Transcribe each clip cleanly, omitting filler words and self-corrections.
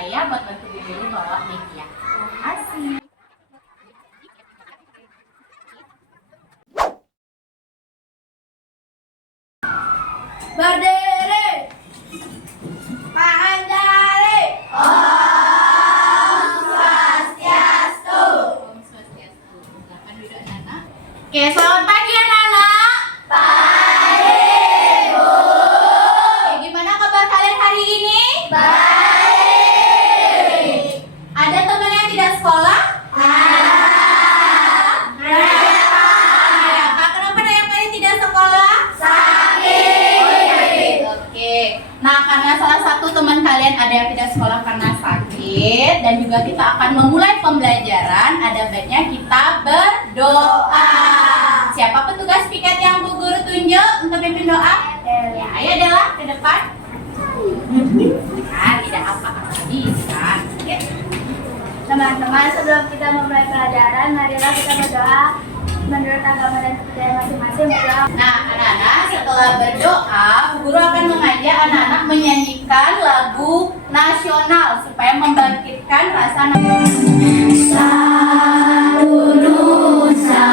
mulai ya buat bantu Bu Guru bawa media. Terima kasih. Berdiri, tangan jari. Om Swastiastu. Om Swastiastu. Silakan duduk anak-anak. Oke, selamat pagi anak-anak. Pagi, Bu. Oke, gimana kabar kalian hari ini? Baik. Ada teman yang tidak sekolah? Kenapa yang kalian tidak sekolah? Sakit. Oke. Nah, karena salah satu teman kalian ada yang tidak sekolah karena sakit dan juga kita akan memulai pembelajaran, ada baiknya kita berdoa. Siapa petugas piket yang Bu Guru tunjuk untuk pimpin doa? Ya, ayo Dela ke depan. Nah, tidak apa-apa bisa. Oke. Teman-teman, sebelum kita memulai pelajaran, marilah kita berdoa menurut agama dan budaya masing-masing. Nah, anak-anak, setelah berdoa, Bu Guru akan mengajak anak-anak menyanyikan lagu nasional supaya membangkitkan rasa Satu nusa,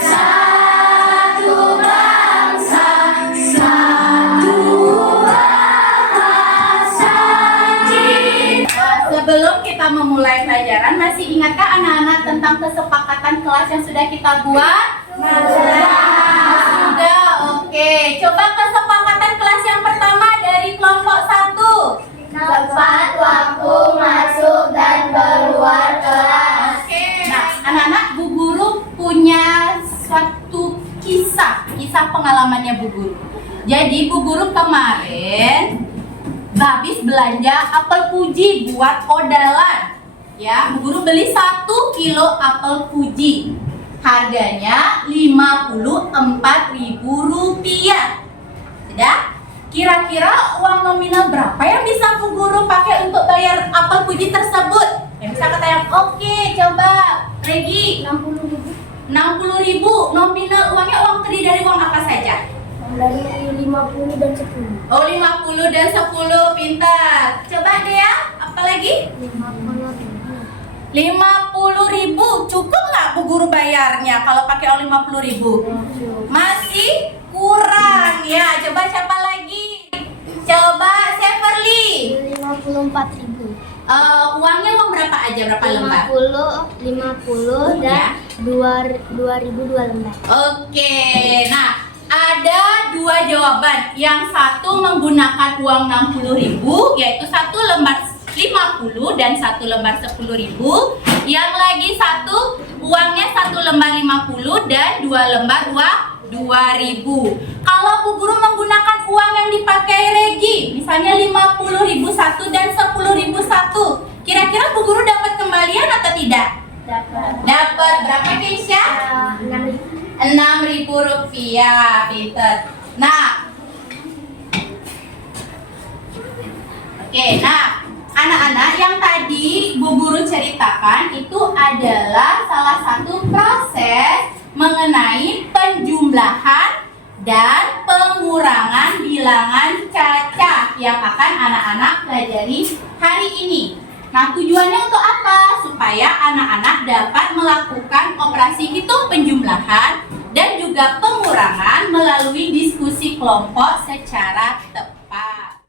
satu bangsa, satu bahasa kita. Sebelum kita memulai pelajaran, masih ingatkah anak-anak tentang kesepakatan kelas yang sudah kita buat? Sudah, oke. Coba kesepakatan kelas yang pertama dari kelompok 1. Tepat waktu masuk dan keluar kelas. Oke. Nah, anak-anak, Bu Guru punya suatu kisah pengalamannya Bu Guru. Jadi Bu Guru kemarin habis belanja apel Fuji buat odalan. Ya, Bu Guru beli 1 kilo apel Fuji. Harganya Rp54.000. Sudah? Kira-kira uang nominal berapa yang bisa Bu Guru pakai untuk bayar apel Fuji tersebut? Yang bisa kata yang oke, coba Regi. 60.000. 60.000 nominal uangnya terdiri dari uang apa saja? Dari 50 dan 10. Oh, 50 dan 10, pintar. Coba deh ya, apa lagi? 50.000, cukup nggak Bu Guru bayarnya kalau pakai uang 50.000? Masih kurang ya. Coba siapa lagi? Coba Severly. 54.000. Uangnya uang berapa aja? Berapa lembar? 50 dan 2.002 lembar. Oke, nah ada 2 jawaban. Yang satu menggunakan uang 60.000, yaitu 1 lembar 50 dan 1 lembar 10.000. Yang lagi satu uangnya 1 lembar 50 dan 2 lembar uang 2.000. Kalau Bu Guru menggunakan uang yang dipakai Regi, misalnya 50.000 satu dan 10.000 satu, kira-kira Bu Guru dapat kembalian atau tidak? Dapat berapa, Keisha? 6.000 rupiah, Peter. Nah, oke, nah anak-anak yang tadi Bu Guru ceritakan itu adalah salah satu proses mengenai penjumlahan dan pengurangan bilangan cacah yang akan anak-anak pelajari hari ini. Nah, tujuannya untuk apa? Supaya anak-anak dapat melakukan operasi hitung penjumlahan dan juga pengurangan melalui diskusi kelompok secara tepat.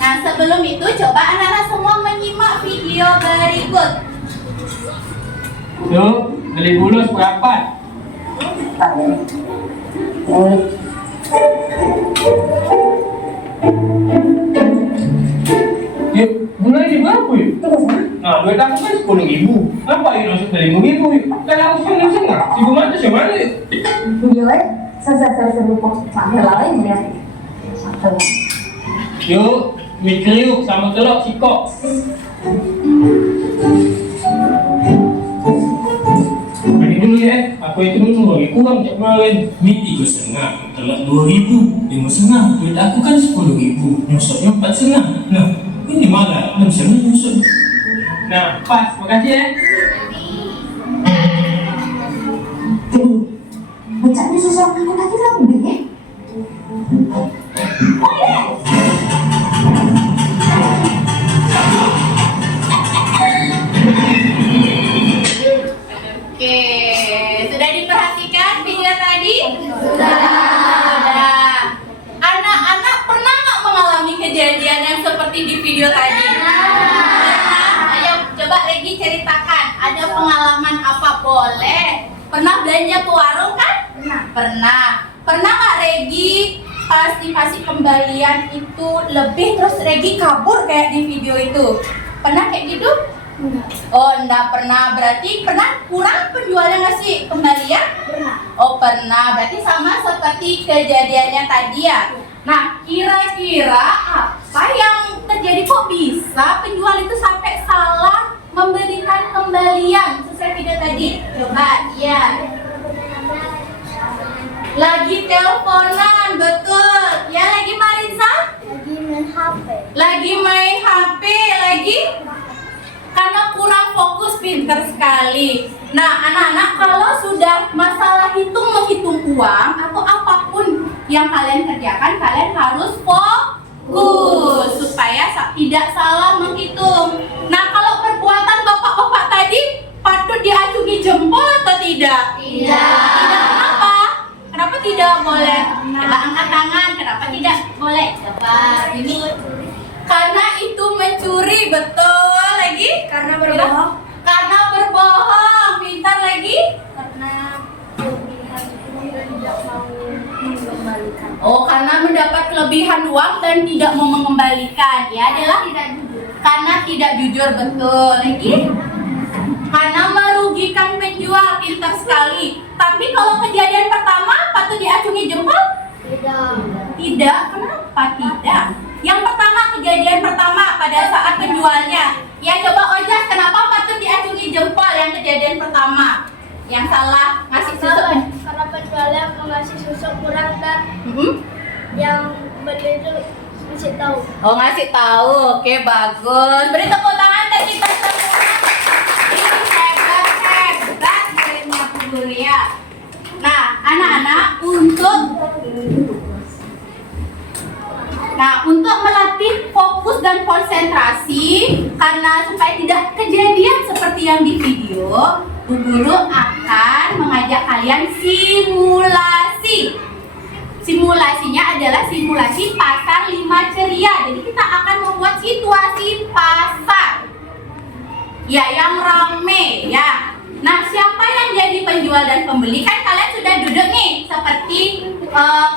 Nah, sebelum itu coba anak-anak semua menyimak video berikut. Yuk, beli bulus berapa? Yuk, mulai di berapa yuk? Nah, duit aku kan 10.000. Ngapain langsung beli 5.000 yuk? Kan aku seneng nggak? Ibu mati siapa nih? Video saya lupa sampai lain ya. Yuk, mie kriuk sama telur sikok. Bagi dulu ya, aku hitung dulu lagi kurang cek kemarin. Mie 3,5, telur 2.000, 5,5. Duit aku kan 10.000, nyusuknya 4,5. Nah, ini malah 6,5 nyusuk. Nah, pas, makasih ya. Bacanya susah aku lagi lah, ya. Oke, sudah diperhatikan video tadi? Sudah. Anak-anak pernah nggak mengalami kejadian yang seperti di video tadi? Pernah. Ayo coba lagi ceritakan. Ada pengalaman apa? Boleh. Pernah belanja ke warung kan? Pernah. Pernah nggak Regi pas dikasih kembalian itu lebih terus Regi kabur kayak di video itu? Pernah kayak gitu? Oh, enggak pernah. Berarti pernah kurang penjualnya ngasih kembalian? Pernah. Oh, pernah. Berarti sama seperti kejadiannya tadi ya. Nah, kira-kira apa yang terjadi, kok bisa penjual itu sampai salah memberikan kembalian sesuai video tadi? Coba, ya. Lagi teleponan, betul. Ya, lagi Marisa? Lagi main HP. Lagi main HP, lagi? Karena kurang fokus, pinter sekali. Nah, anak-anak, kalau sudah masalah menghitung uang atau apapun yang kalian kerjakan, kalian harus fokus supaya tidak salah menghitung. Nah, kalau perbuatan bapak-bapak tadi patut diacungi jempol atau tidak? Tidak. Tidak, kenapa? Kenapa tidak boleh? Coba angkat tangan, kenapa tidak boleh? Coba ini. Karena itu mencuri, betul. Lagi? Karena berbohong. Karena berbohong. Pintar lagi? Karena kelebihan uang dan tidak mau mengembalikan. Oh, karena mendapat kelebihan uang dan tidak mau mengembalikan. Ya, adalah Tidak jujur. karena tidak jujur, betul. Lagi? Karena merugikan penjual, pintar sekali. Tapi kalau kejadian pertama patut diacungi jempol? Tidak. Tidak. Kenapa tidak? Yang pertama, kejadian pertama pada saat penjualnya. Ya, coba Ojas, kenapa patut diacungi jempol yang kejadian pertama? Yang salah ngasih susu. Karena penjualnya mengasih susu kurang dan Mm-mm. yang beli itu masih tahu. Oh, ngasih tahu. Oke, bagus. Beri tepuk tangan dan kita semua. Ini hebat muridnya Bu Guru ya. Nah, anak-anak, untuk melatih fokus dan konsentrasi, karena supaya tidak kejadian seperti yang di video, Bu Guru akan mengajak kalian simulasi. Simulasinya adalah simulasi pasar 5 ceria. Jadi kita akan membuat situasi pasar. Ya, yang rame ya. Nah, siapa yang jadi penjual dan pembeli? Kan kalian sudah duduk nih seperti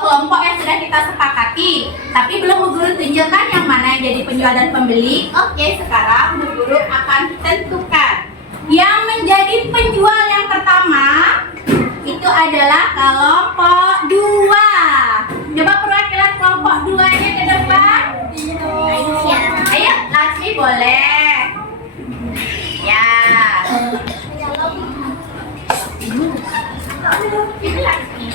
kelompok yang sudah kita sepakati. Tapi belum Bu Guru tunjukkan yang mana yang jadi penjual dan pembeli. Oke, sekarang Bu Guru akan tentukan. Yang menjadi penjual yang pertama itu adalah kelompok 2. Coba perwakilan kelompok 2-nya ke depan. Ayo, Lasmi boleh. Ya. Ini Lasmi.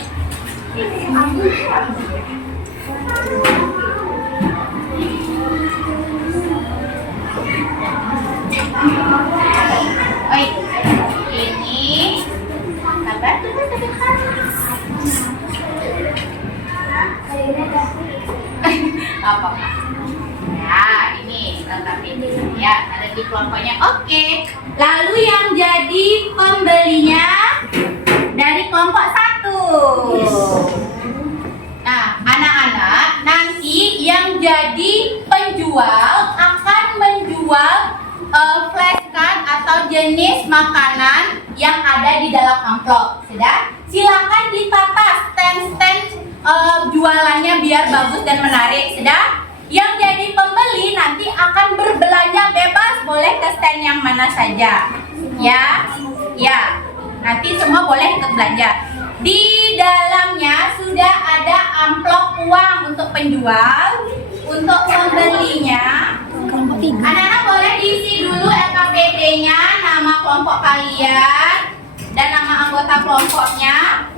Oi, ini sabar tunggu sebentar. Apa? Ya, ini lengkapi ya, ada di kelompoknya. Oke. Lalu yang jadi pembelinya dari kelompok 1. Nah, anak-anak, nanti yang jadi penjual akan menjual flashcard atau jenis makanan yang ada di dalam amplop. Sudah? Silakan ditata stand-stand jualannya biar bagus dan menarik. Sudah? Yang jadi pembeli nanti akan berbelanja bebas, boleh ke stand yang mana saja. Ya? Ya. Nanti semua boleh ikut belanja. Di dalamnya sudah ada amplop uang untuk penjual. Untuk pembelinya, anak-anak boleh diisi dulu LKPD-nya, nama kelompok kalian dan nama anggota kelompoknya.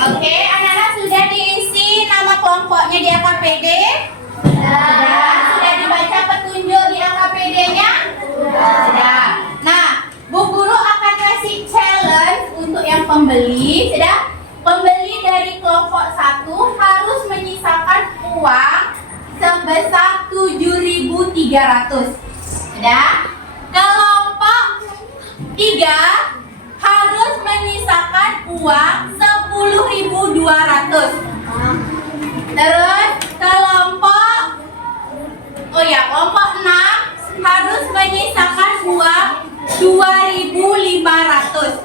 Oke, anak-anak kelompoknya di LKPD? Sudah dibaca petunjuk di LKPD-nya? Sudah. Nah, Bu Guru akan kasih challenge untuk yang pembeli. Sudah? Pembeli dari kelompok 1 harus menyisakan uang sebesar 7.300. Sudah? Kelompok 3 harus menyisakan uang 10.200. Terus kelompok kelompok 6 harus menyisakan uang 2.500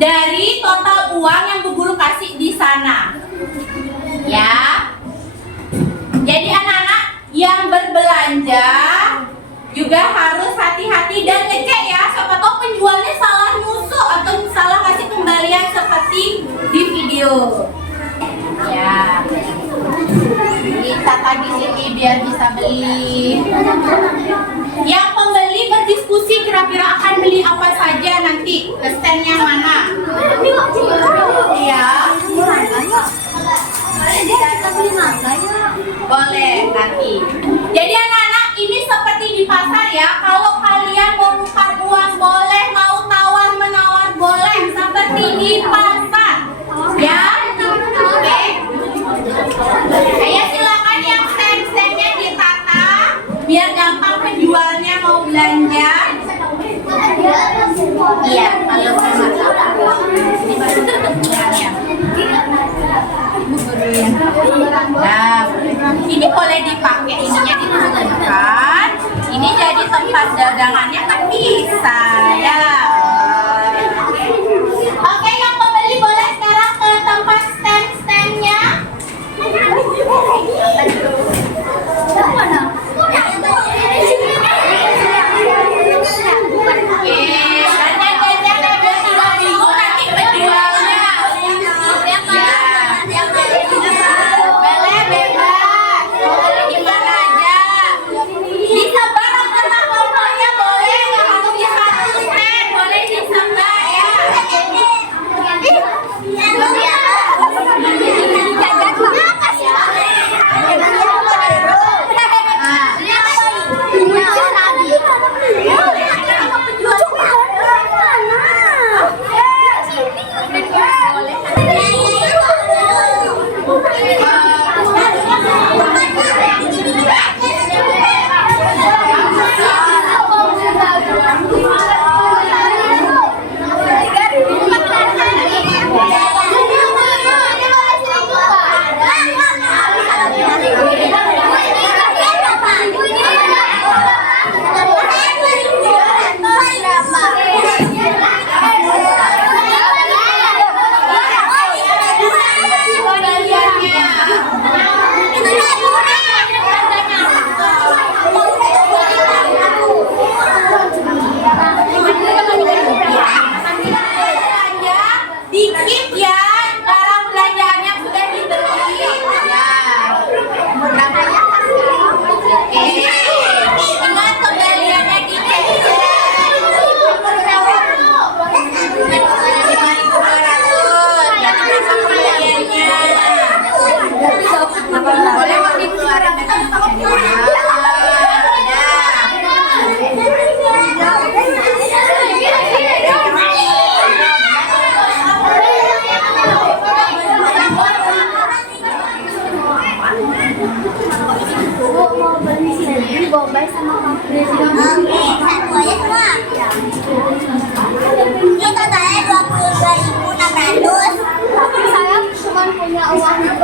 dari total uang yang Bu Guru kasih di sana. Ya. Jadi anak-anak yang berbelanja juga harus hati-hati dan ngecek ya, siapa tahu penjualnya salah nusuk atau salah kasih kembalian seperti di video. Ya. Kita tadi sini biar bisa beli. Yang pembeli berdiskusi kira-kira akan beli apa saja nanti, ke stand yang mana? Iya. Boleh nanti. Jadi anak-anak ini seperti di pasar ya. Kalau kalian mau tukar uang boleh, mau tawar menawar boleh, seperti di pasar. Ya. Oke. Ayo silakan yang stand-standnya ditata biar gampang penjualnya mau belanja. Iya, kalau ini baru penjualnya. Nah, ini boleh dipakai, ininya ditutup. Ini jadi tempat dagangannya kan bisa ya. Oke, yang pembeli boleh sekarang ke tempat stand-standnya. Bombay sama Kapri. Oke, satu aja semua. Ini totalnya 22.600. Tapi saya cuma punya uang 20.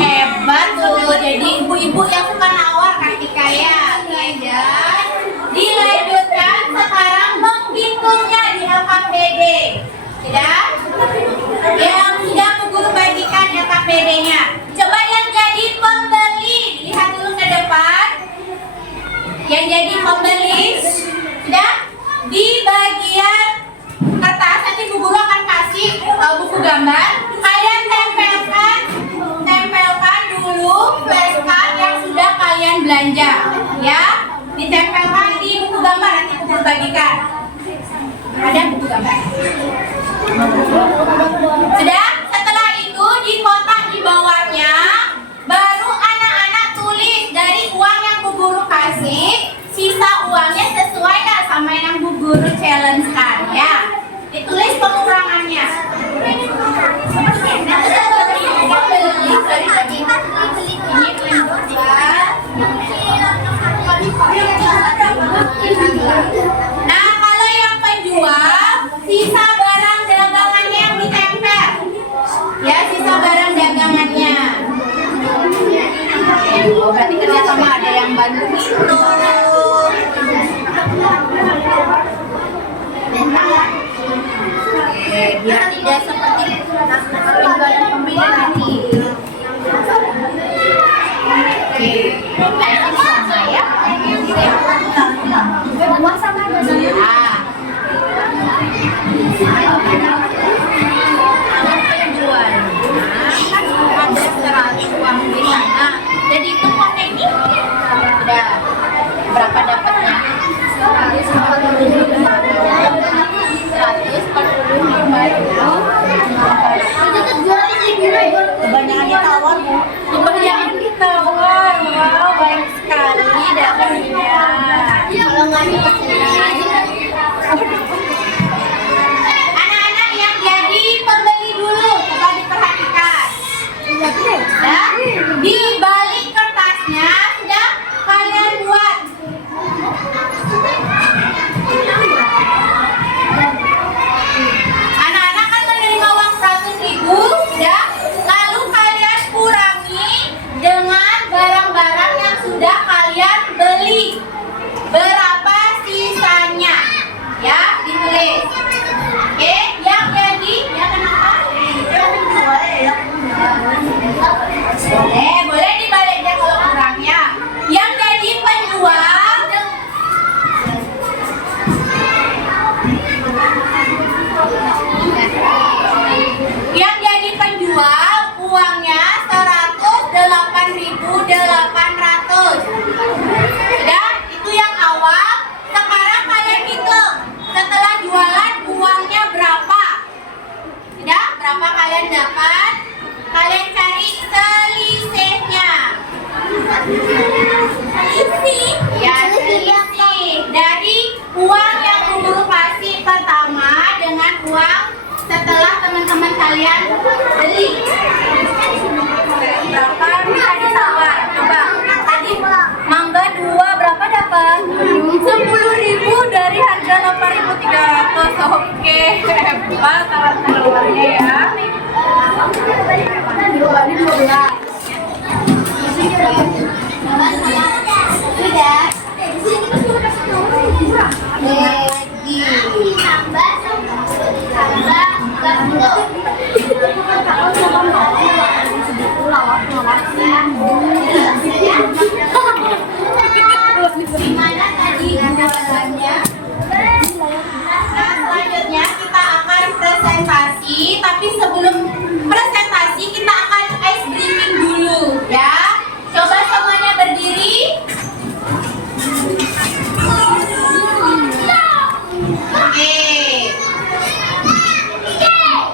Hebat tuh. Jadi ibu-ibu yang suka nawar Kartika ya. Dilanjutkan sekarang menghitungnya di LKPD. Sudah? Yang sudah Bu Guru bagikan LKPD-nya. Coba yang jadi pembeli, lihat dulu ke depan. Yang jadi pembeli, sudah? Di bagian kertas nanti Bu Guru akan kasih buku gambar. Kalian tempelkan dulu flashcard yang sudah kalian belanja, ya. Ditempelkan di buku gambar nanti Bu Guru bagikan. Ada buku gambar. Sudah? Setelah itu di kotak di bawahnya baru anak-anak tulis dari uang yang Bu Guru kasih, sisa uangnya sesuai nggak sama yang Bu Guru challenge kan ya. Ditulis pengurangannya. Nah, kalau yang penjual, sisa barang dagangannya yang ditempel. Ya, sisa barang dagangannya. Oh, berarti kerjasama ada yang bantu gitu. Biar tidak seperti penjualan pembelian tadi. Oke, sama ya. Uang di sana. Jadi itu uangnya ini udah berapa dapatnya? 145 kebanyakan ditawar, kebanyakan ditawar. Wow, baik sekali dapatnya. Kalau nggak anak-anak yang jadi pembeli dulu, coba diperhatikan. Ya, di balik kertasnya sudah kalian buat. Anak-anak kan menerima uang 100.000, ya. Lalu kalian kurangi dengan barang-barang yang sudah kalian beli. Berapa sisanya? Ya, ditulis. Oke, yang jadi, ya kenapa? Boleh dibalik deh kalau kurangnya. Yang jadi penjual uangnya 108.800. Sudah, itu yang awal. Sekarang kalian hitung setelah jualan uangnya berapa. Sudah, berapa kalian dapat? Kalian cari selisihnya. Selisih? Ya, selisih dari uang yang Bu Guru kasih pertama dengan uang setelah teman-teman kalian beli. Berapa bisa ditawar? Coba. Tadi mangga 2 berapa dapat? 10.000 dari harga 8.300. Oke, hebat tawar-tawarnya ya. Gimana tadi jawabannya? Nah, selanjutnya kita akan presentasi, tapi sebelum presentasi kita akan ice breaking dulu ya. Coba semuanya berdiri. Oke.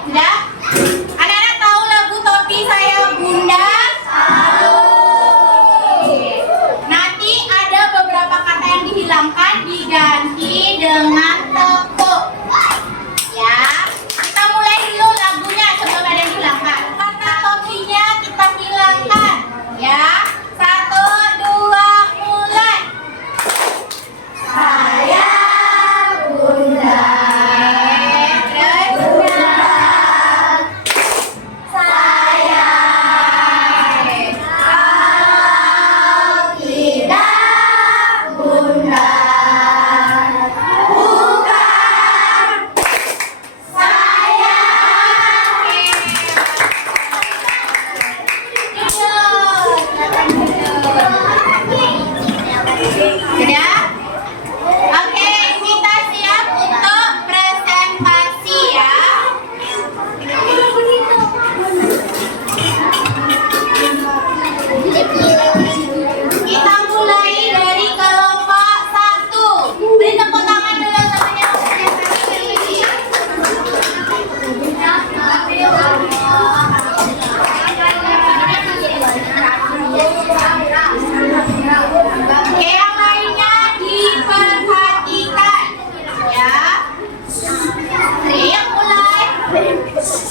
Sudah?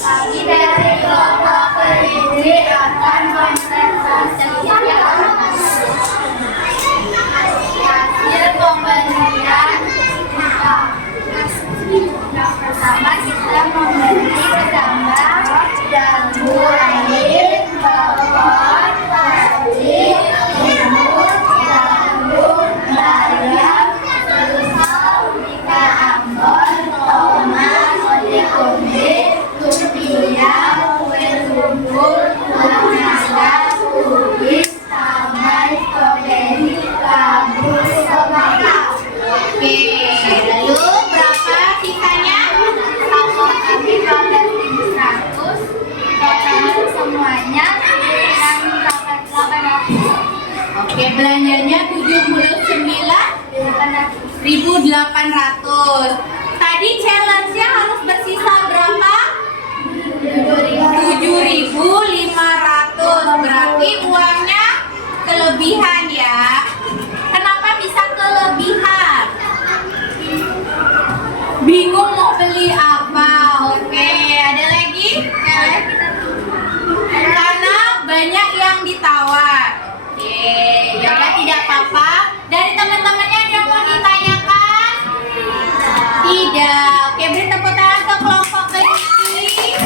Kami dari kelompok pendidik akan mempresentasikan hasil pemberian kita. Yang pertama kita memberi gambar jambu air, bawang, padi, timun, jagung, bayam, susu, ikan ambon, tomat, konde-konde, lumpia, kue lumpur, naga, kubis, taman, stroberi, labu, semangka. Oke, lalu berapa sisanya? Kalau kami 12.100, total semuanya 800. Oke, belanjanya 79.800. Tadi challenge-nya harus bersisa berapa? 7.500. Berarti uangnya kelebihan ya. Kenapa bisa kelebihan? Bingung mau beli apa? Oke, ada lagi? Karena banyak yang ditawar. Oke, ya udah, tidak apa-apa. Dari teman-temannya ada yang mau ditanyakan? Tidak. Oke, beri tepuk tangan ke kelompok kelinci.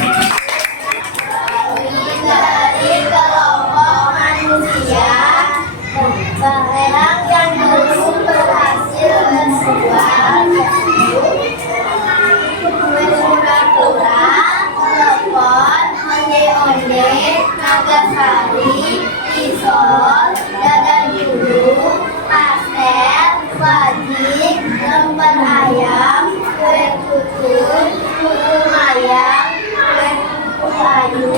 Dari kelompok manusia, barang yang belum berhasil menjual kue kura-kura, telepon, onde-onde, nagasari, pisau, dada dulu, pastel, wajib, lembar ayam, kue tutut, putu ayam, kue kayu,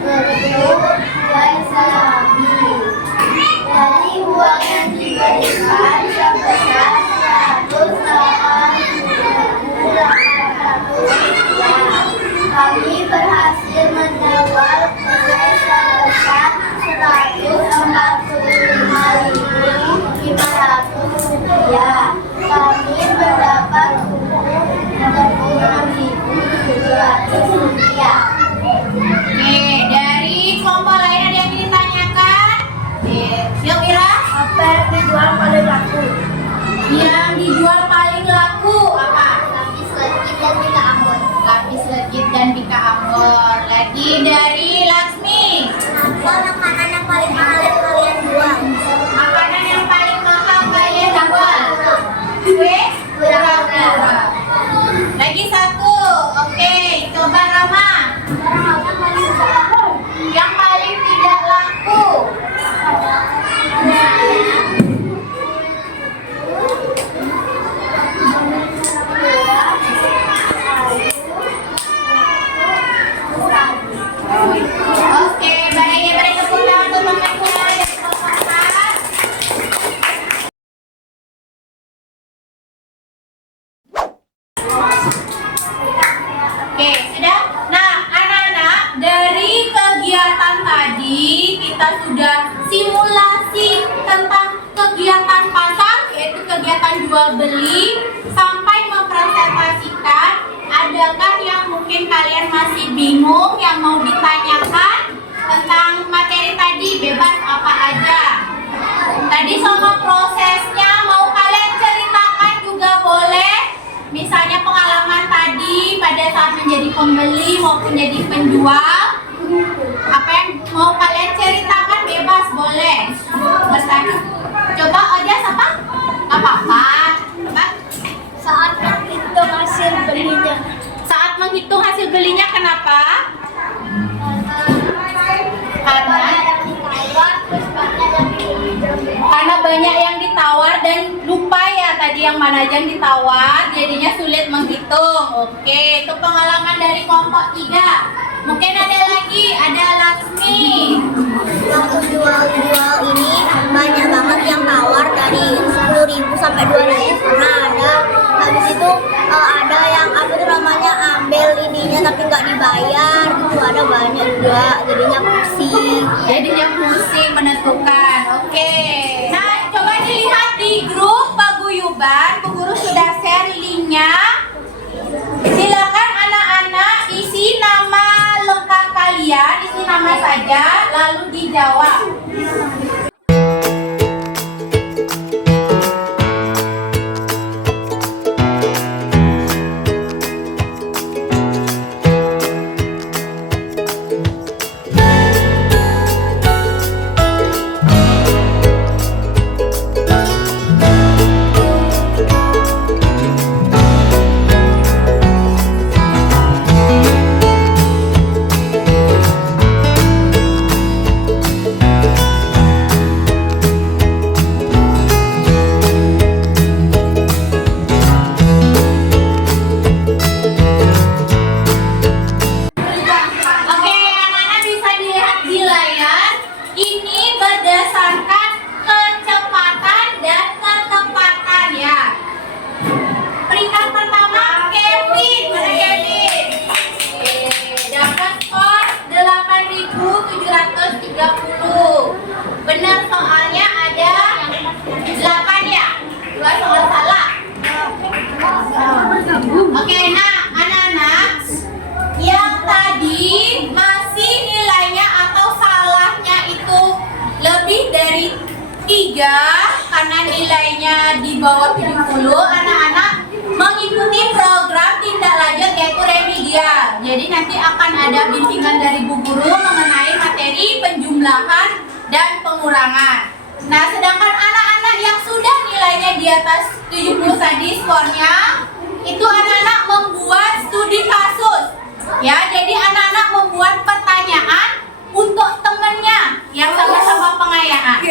bentuk, dan salami. Dari uang yang diberikan sebesar 180.800, kami berhasil menjual kue sebesar 145.500 rupiah. Kami mendapat untung 36.700 rupiah. Oke, dari kelompok lain ada yang ditanyakan? Oke, yuk Ira. Apa yang dijual paling laku? Yang dijual paling laku apa? Lapis legit dan Bika Ambon. Lapis legit dan Bika Ambon. Lagi dari Laksmi. Apa makanan yang paling mahal yang kalian jual? Makanan yang paling mahal kalian jual? Kue kura-kura. Lagi satu. Oke, coba Rama. Yang paling tidak laku. Oke, baik, ya, beri tepuk tangan untuk teman-teman dari kelompok 4. Oke, sudah? Nah, anak-anak, dari kegiatan tadi kita sudah simulasi tentang kegiatan pasar, yaitu kegiatan jual beli, sampai mempresentasikan. Adakah yang mungkin kalian masih bingung, yang mau ditanyakan tentang materi tadi? Bebas apa aja. Tadi sama prosesnya mau kalian ceritakan juga boleh. Misalnya pengalaman tadi pada saat menjadi pembeli maupun jadi penjual. Apa yang mau kalian ceritakan bebas boleh. Bertanya. Coba Ojas apa? Apa-apa. Coba. Saat menghitung hasil belinya. Saat menghitung hasil belinya kenapa? Karena banyak yang ditawar dan lupa ya tadi yang mana aja yang ditawar, jadinya sulit menghitung. Oke, itu pengalaman dari kelompok 3. Mungkin ada lagi, ada Laksmi. Waktu jual ini banyak banget yang tawar dari 10.000 sampai 2.000 pernah ada. Habis itu ada yang apa tuh namanya ambil ininya tapi nggak dibayar gitu, ada banyak juga, jadinya pusing Menentukan. Oke. Nah, coba dilihat di grup paguyuban. Bu Guru sudah share linknya. Silakan anak-anak isi nama Oke, nah anak-anak yang tadi masih nilainya atau salahnya itu lebih dari 3 karena nilainya di bawah 70, anak-anak mengikuti program tindak lanjut yaitu remedial. Jadi nanti akan ada bimbingan dari Bu Guru mengenai materi penjumlahan dan pengurangan. Nah, sedangkan anak-anak yang sudah nilainya di atas 70 tadi skornya, itu anak-anak membuat studi kasus. Ya, jadi anak-anak membuat pertanyaan untuk temennya yang sama-sama pengayaan.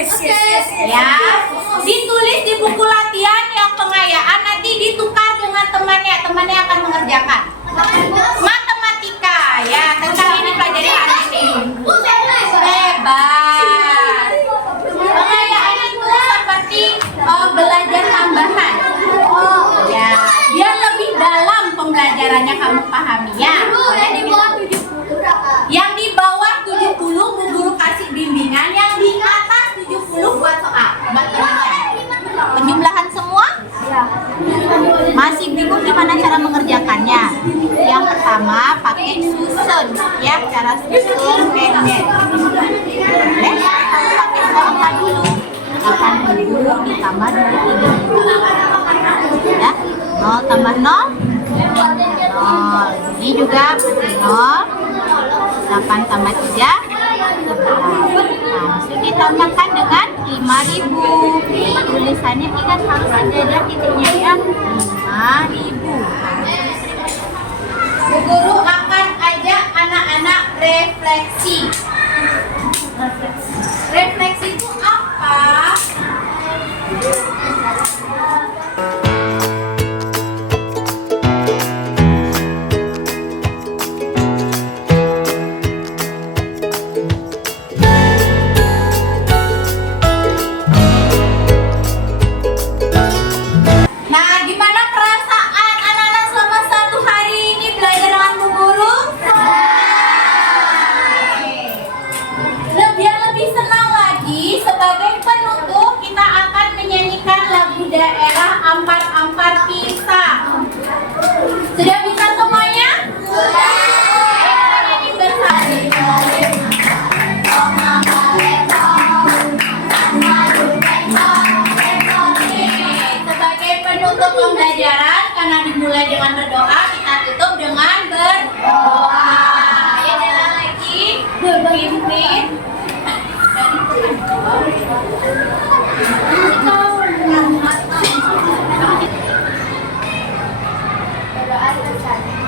Ya, ditulis di buku latihan yang pengayaan, nanti ditukar dengan temannya akan mengerjakan. Matematika, ya, tentang ini pelajari hari ini. Hebat. Pengayaan itu seperti belajar tambahan. Ya, biar lebih dalam pembelajarannya kamu pahami ya. Yang di bawah 70 Bu Guru kasih bimbingan, yang di atas 70 buat soal. Penjumlahan semua? Masih bingung gimana cara mengerjakannya? Yang pertama pakai susun ya, cara susun pendek. Boleh? Kamu pakai skala dulu. 8.000 ditambah 23. Ya, 0 tambah 0. 0. Ini juga 0. 8 tambah 3. 11. Nah, itu ditambahkan dengan 5.000. Tulisannya ingat harus ada titiknya ya. 5.000. Bu Guru akan ajak anak-anak refleksi. Refleksi itu apa? Nah, gimana perasaan anak-anak selama 1 hari ini belajar dengan Bu Guru? Lebih senang lagi, sebagai penutup kita akan menyanyikan lagu daerah Ampar-Ampar Pisah. Sudah bisa semuanya? Sudah. Kita nyanyi bersama. Sebagai penutup pembelajaran, karena dimulai dengan berdoa, kita tutup dengan berdoa. Ya, jalan lagi, pimpin. Berdoa selesai.